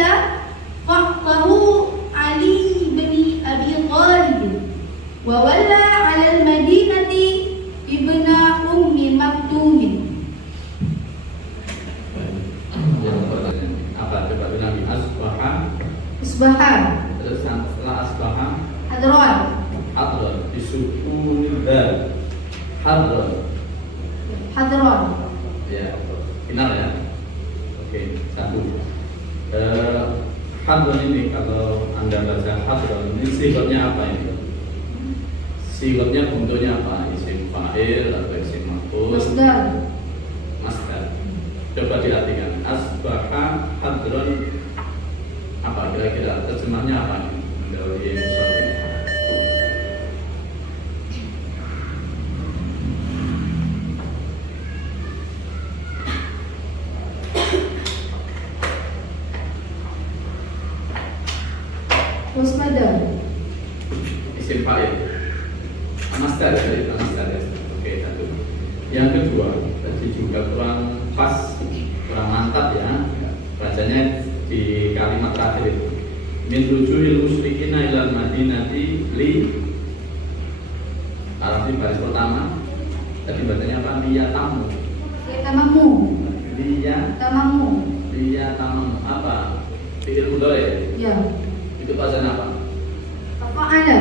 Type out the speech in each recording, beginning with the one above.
qila faqtahu Ali bin Abi Thalib wa walla 'ala al-Madinati ibna Ummi Maktum. Yang pertanyaan apa? Coba bilang Isbahan. Terus setelah asbaha Hadron. hadron disukunin dal hadron. Hadron. Ya, final ya. Oke, satu. Hadron ini kalau Anda baca hadron ini sifatnya apa ini? Sifatnya bentuknya apa? Isim fa'il atau isim maf'ul? Masdar. Masdar. Coba diartikan. Asbaha hadron apa kira-kira terjemahnya apa nih? Dari Musafi. Waspada. Isim fa'il. Masdar dari masdar ya. Oke, satu. Yang kedua, tadi juga kurang pas, kurang mantap ya. Bacanya di kalimat terakhir itu. Min rujuhil musyrikina ilal madinati li. Kalau di baris pertama tadi bacanya apa? Liya tamu. Ya tamamu. Liya Tamamu. tamu apa? Fi'il mudhari. Ya. Itu bacanya apa? Tafa'ala.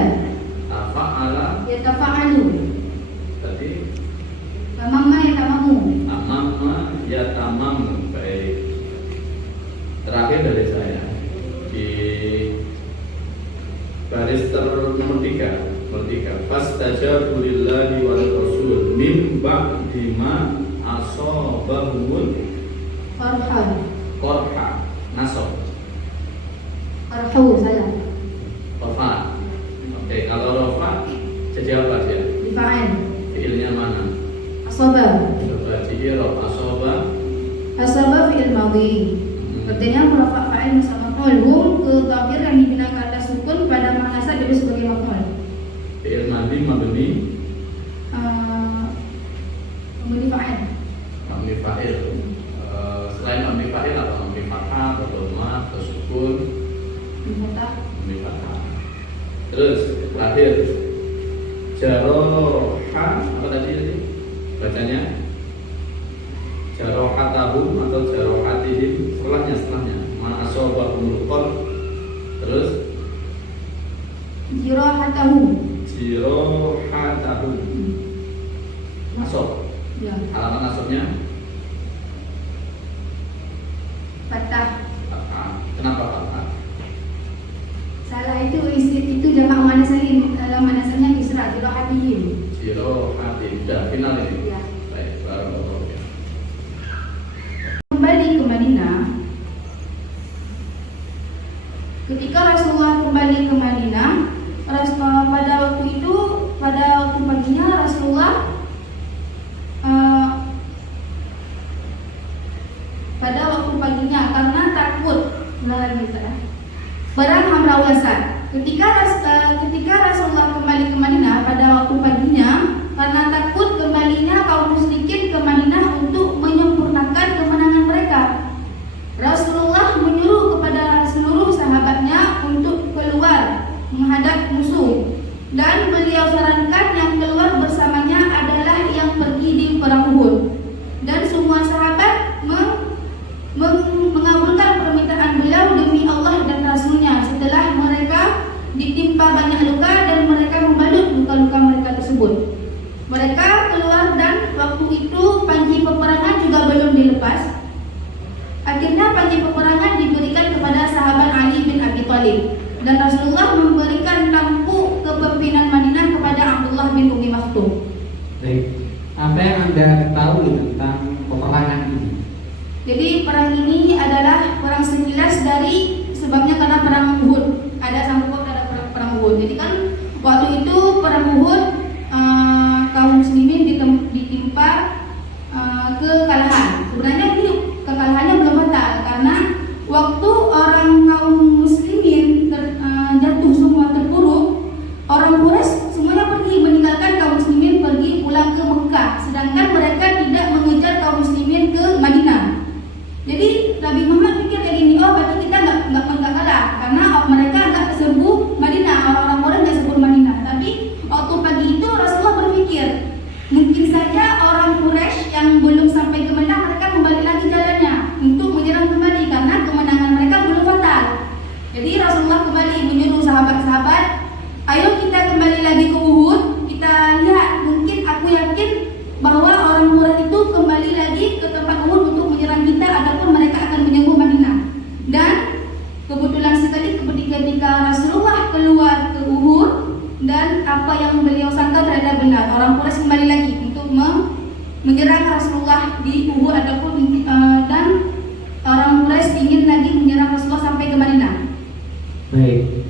Tafa'ala. Ya tafa'alu. Tadi Tamamma ya tamamu. amamma ya tamam. Baik. Terakhir dari saya di baris nomor 3 fastajabu lillahi wal rasul min ba'di ma asabahumul Farhan. qarha nasab Farhu salah. rafa. Oke, kalau rafa jadi apa dia? Difa'al. Fiilnya mana? Asaba. Coba diirab asaba. Asaba fi'il madhi. Artinya murafa' fa'il sama maf'ul. Hum ke dhamir yang digunakan atas sukun pada manasa jadi sebagai maf'ul. Fi'il madhi mabni Mabni fa'il. mabni fa'il. Selain mabni fa'il apa? Mabni fathah atau dhamma atau sukun? Mutah. Mabni fathah. Terus terakhir jaroha apa tadi bacanya? Jarohatahum atau jarohatihim setelahnya ma'asobahumul qor. Terus Jirahatahum. jirohatahum masuk. Ya. Alamat nasabnya Fathah. fathah. Kenapa fathah? Salah itu jamak muannats salim. Alamat asalnya isra jirahatihim. Jirohatihim. Sudah final ini. Ya. Baik, barakallahu fiik. Kembali ke Madinah. Ketika Rasulullah kembali ke Madinah, pada waktu paginya Rasulullah pada waktu paginya karena takut perang Hamrawasat. Ketika Rasulullah kembali ke Madinah pada waktu paginya karena takut kembalinya kaum musyrikin ke Madinah untuk menyempurnakan kemenangan mereka. Rasulullah menyuruh kepada seluruh sahabatnya untuk keluar menghadap musuh, dan beliau sarankan yang keluar bersamanya adalah yang pergi di perang Uhud. Dan semua sahabat mengabulkan permintaan beliau demi Allah dan Rasulnya setelah mereka ditimpa banyak luka dan mereka membalut luka-luka mereka tersebut. Mereka keluar dan waktu itu panji peperangan juga belum dilepas. Akhirnya panji peperangan diberikan kepada sahabat Ali bin Abi Thalib, dan Rasulullah memberikan tampuk kepemimpinan Madinah kepada Abdullah bin Ummi Maktum. Baik, apa yang Anda ketahui tentang peperangan ini? Jadi perang ini adalah perang sekilas dari sebabnya karena perang Uhud. Ada sangkut ada perang Uhud. Jadi kan waktu itu perang Uhud kaum muslimin ditimpa kekalahan. Sebenarnya ini kekalahannya belum fatal karena waktu orang kaum muslimin jatuh semua terpuruk, orang Quraisy semuanya pergi meninggalkan kaum muslimin pergi pulang ke Mekah, sedangkan mereka tidak mengejar kaum muslimin ke Madinah. Jadi Nabi Muhammad pikir kayak gini, oh berarti kita nggak menyerang Rasulullah di Uhud ataupun dan orang Quraisy ingin lagi menyerang Rasulullah sampai ke Madinah. Baik.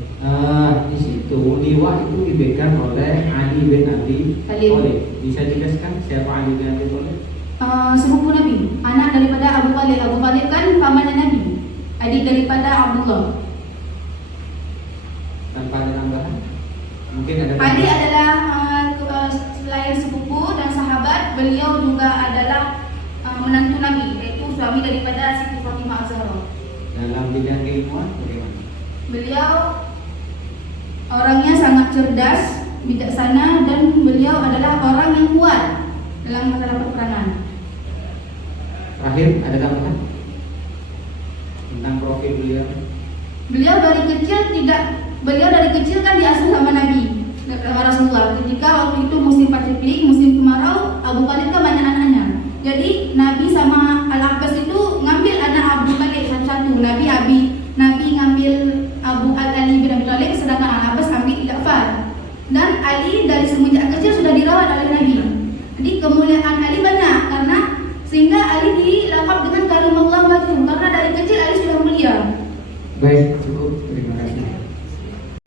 Di situ liwa itu dipegang oleh Ali bin Abi Thalib. Bisa dijelaskan siapa Ali bin Abi Thalib? Sepupu Nabi, anak daripada Abu Thalib. Abu Thalib kan pamannya Nabi, adik daripada Abdullah. Tanpa ada tambahan? Mungkin ada tambahan. Ali adalah selain sepupu dan sahabat, beliau juga adalah menantu Nabi, yaitu suami daripada Siti Fatimah Az-Zahra. Dalam bidang keilmuan bagaimana? Beliau orangnya sangat cerdas, bijaksana, dan beliau adalah orang yang kuat dalam masalah peperangan. Terakhir ada tambahan tentang profil beliau? Beliau dari kecil kan diasuh sama Nabi, sama Rasulullah. Ketika waktu itu musim paceklik, musim kemarau, Abu Thalib kan banyak anaknya. Jadi Nabi sama Al-Abbas itu ngambil anak Abu Thalib satu-satu. Nabi ngambil Ali bin Abi Thalib, sedangkan Al-Abbas ambil Ja'far. Dan Ali dari semenjak kecil sudah dirawat oleh Nabi. Jadi kemuliaan Ali banyak karena sehingga Ali dilakap dengan karimullah wajhu, karena dari kecil Ali sudah mulia. Baik, cukup. Terima kasih.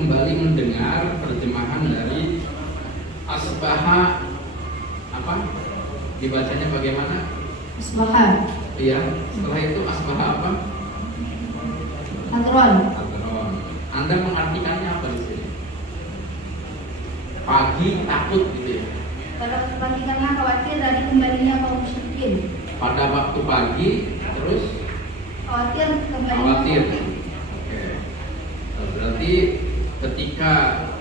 Kembali mendengar terjemahan dari Asbaha, apa? Dibacanya bagaimana? Asbaha. Iya, setelah itu Asbaha apa? Adron. Adron. Anda mengartikannya apa di sini? Pagi takut gitu ya. Kalau karena khawatir dari kembalinya kaum musyrikin. Pada waktu pagi terus Khawatir kembalinya. khawatir. Oke. Nah, berarti ketika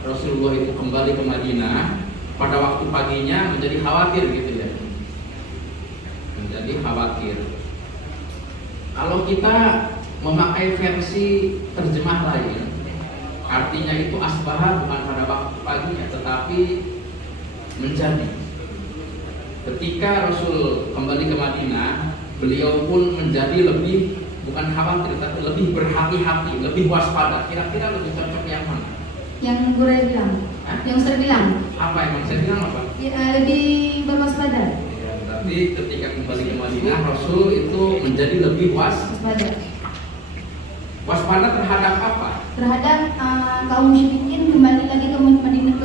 Rasulullah itu kembali ke Madinah, pada waktu paginya menjadi khawatir gitu ya. Menjadi khawatir. Kalau kita memakai versi terjemah lain, artinya itu asbaha bukan pada waktu paginya, tetapi menjadi. Ketika Rasul kembali ke Madinah, beliau pun menjadi lebih, bukan khawatir, tapi lebih berhati-hati, lebih waspada. Kira-kira lebih cocok yang mana? Yang gue bilang. Yang saya bilang. Apa yang saya bilang apa? Ya, lebih berwaspada. Ya, berarti ketika kembali ke Madinah, Rasul itu menjadi lebih Waspada. waspada terhadap apa? Terhadap kaum musyrikin kembali lagi ke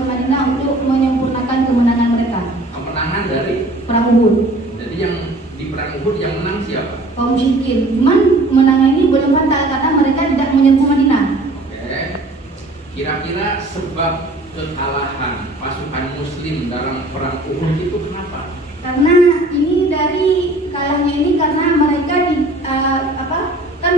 Madinah untuk menyempurnakan kemenangan mereka. Kemenangan dari Perang Uhud. Jadi yang di perang Uhud yang menang siapa? Kaum musyrikin. Cuman kemenangan ini belum fatal karena mereka tidak menyerbu Madinah. Oke. Kira-kira sebab kekalahan pasukan Muslim dalam perang Uhud itu kenapa? Karena ini dari kalahnya ini karena mereka kan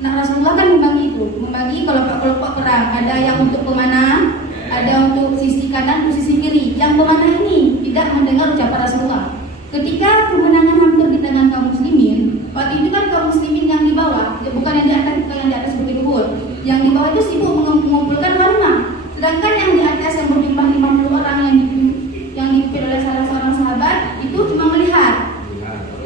Rasulullah kan membagi kelompok-kelompok perang. Ada yang untuk pemanah, ada untuk sisi kanan, untuk sisi kiri. Yang pemanah ini tidak mendengar ucapan Rasulullah. Ketika kemenangan hampir di tangan kaum muslimin, waktu itu kan kaum muslimin yang di bawah, ya bukan yang di atas, bukan yang di atas seperti Uhud. Yang di bawah itu sibuk mengumpulkan ghanimah. Sedangkan yang di atas yang berjumlah 50 orang yang dipimpin oleh salah seorang sahabat itu cuma melihat.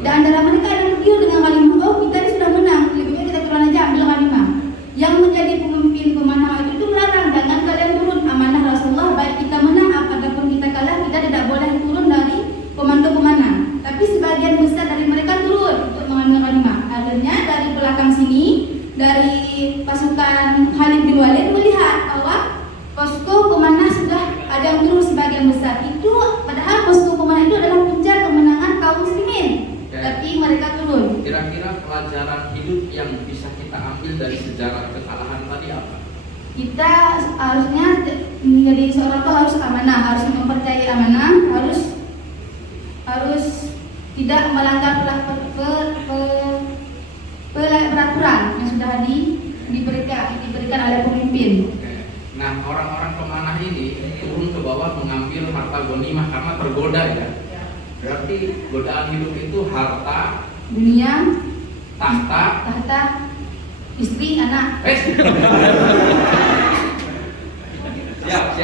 Dan antara mereka ada yang tergiur dengan ghanimah. Oh, kita ini sudah menang, lebih baik kita turun aja ambil ghanimah. Yang menjadi pemimpin pemanah itu melarang, jangan kalian turun, amanah Rasulullah, baik kita menang ataupun kita kalah, kita tidak boleh turun dari komando pemanah. Tapi sebagian besar dari mereka turun untuk mengambil ghanimah. Akhirnya dari belakang sini, dari pasukan Khalid bin Walid melihat bahwa posko pemanah sudah ada yang turun sebagian besar. Itu padahal posko pemanah itu adalah puncak kemenangan kaum muslimin. Tapi mereka turun. Kira-kira pelajaran hidup yang bisa kita ambil dari sejarah kekalahan tadi apa? Kita harusnya menjadi seorang itu harus amanah, harus mempercayai amanah, harus tidak melanggar peraturan yang sudah diberikan oleh pemimpin. Oke. Nah, orang-orang pemanah ini turun ke bawah mengambil harta ghanimah karena tergoda ya. Berarti godaan hidup itu harta, Dunia, tahta, istri, anak. Siap.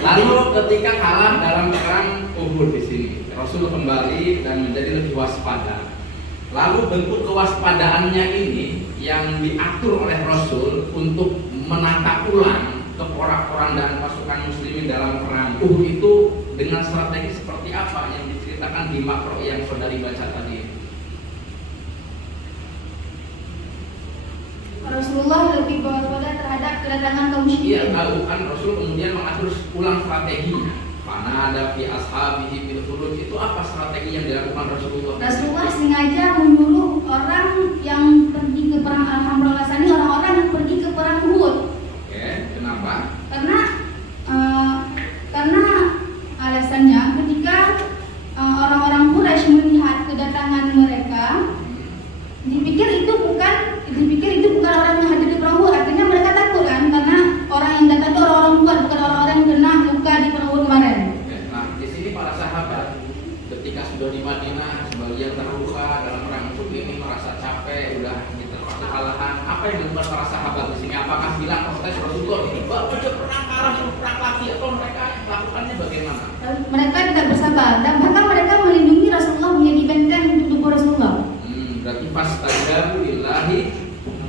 Lalu ketika kalah dalam perang Uhud di sini, Rasul kembali dan menjadi lebih waspada. Lalu bentuk kewaspadaannya ini yang diatur oleh Rasul untuk menata ulang keporak-porandaan pasukan muslimin dalam perang Uhud itu dengan strategi seperti apa yang diceritakan diceritakan di makro yang saudari baca tadi? Rasulullah lebih waspada terhadap kedatangan kaum Iya, musyrikin. tahu kan Rasul kemudian mengatur ulang strateginya. Mana ada fi ashabihi bil khuruj, itu apa strategi yang dilakukan Rasulullah? Rasulullah sengaja menyuruh orang yang pergi ke perang Al-Hamra Al-Asani, orang-orang yang pergi ke perang Uhud. Oke, kenapa? Karena alasannya ketika orang-orang Quraisy melihat kedatangan mereka, dipikir itu bukan orang yang hadir di perang Uhud. Artinya mereka takut kan, karena orang yang datang itu orang-orang kuat, bukan orang-orang yang kena luka di perang Uhud kemarin. Oke, nah di sini para sahabat ketika sudah di Madinah sebagian terluka dalam perang Uhud ini merasa capek, udah terpaksa kekalahan. Apa yang dilakukan para sahabat di sini? Apakah bilang protes Rasulullah ini bapak perang parah, perang lagi, atau mereka lakukannya bagaimana? Mereka tidak bersabar dan bahkan mereka melindungi Rasulullah, menjadi benteng untuk tubuh Rasulullah. Berarti fastajabu lillahi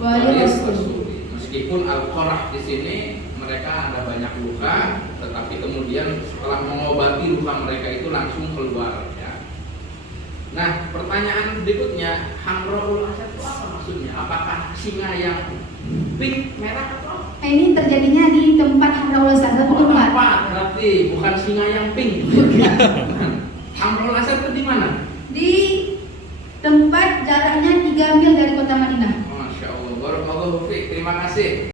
Wa li rasuli. Meskipun al-qarah di sini mereka ada banyak luka, tetapi kemudian setelah mengobati luka mereka itu langsung keluar ya. Nah, pertanyaan berikutnya, Hamraul Asad itu apa maksudnya? Apakah singa yang pink, merah atau apa? Ini terjadinya di tempat Hamraul Asad, satu tempat. Tempat, berarti bukan singa yang pink. Hamraul Asad itu di mana? Di tempat jaraknya 3 mil dari kota Madinah. Masya Allah, barakallahu fiik. Terima kasih.